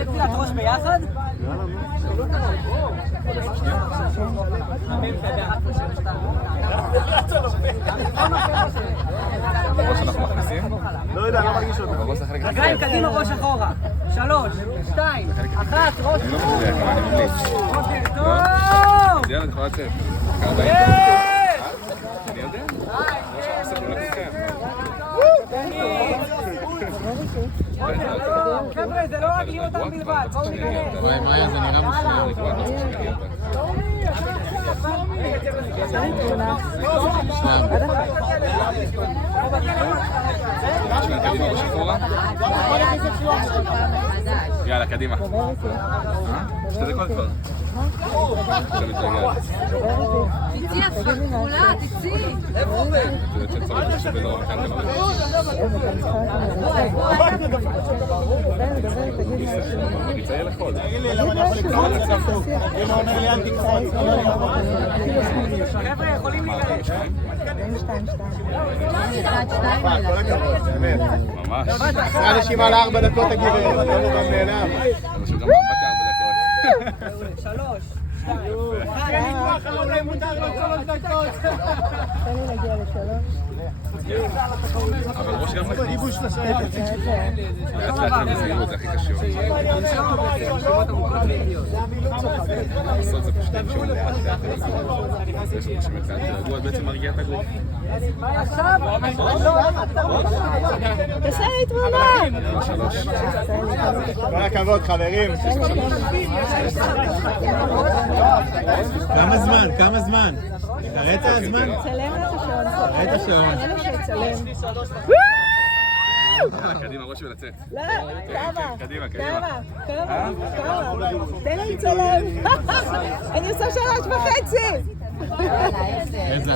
נטילת ראש ביחד? בראש אנחנו מכניסים? לא יודע, לא מרגיש אותה. רגליים קדימה, ראש אחורה. 3, 2, 1, ראש. אני לא מדויק, אבל אני ממליץ. בוקר טוב! יאללה, את יכולה לצאת. אני יודע? חבר'ה, זה לא רק להיות אותם בלבד, בואו נגלה. וואי, מאיה, זה נראה מושלם. יאללה, קדימה. שתי דקות כבר. תצאי, את כחולה, תצאי. חבר'ה, יכולים להיכנס. ממש. עשרה אנשים על 4 דקות הגברת, לא מובן מאליו. אנשים גם באתי 4 דקות. 3, 2, 1. אבל ראש גם מכניס. לאט לאט בזהירות, זה הכי קשור. לעשות זה פשוט למשול לאט לאט. יש לנו שמתאר תרגוע, את בעצם מרגיע את הגוף. תעשה לי תמונה. 3. כל הכבוד, חברים. כמה זמן? תראה את הזמן? צלם את השעון. תראה את השעון. אלה שיצלם. קדימה, ראש ולצאת. לא, כמה? קדימה, קדימה. כמה? תן לי לצלם. אני עושה 3.5. איזה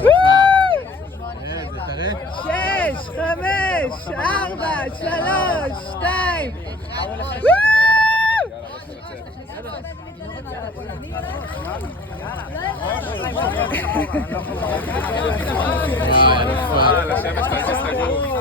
תראה. 6, 5, 4, 3, 2. וואי, אלופה. לשבת, סגור.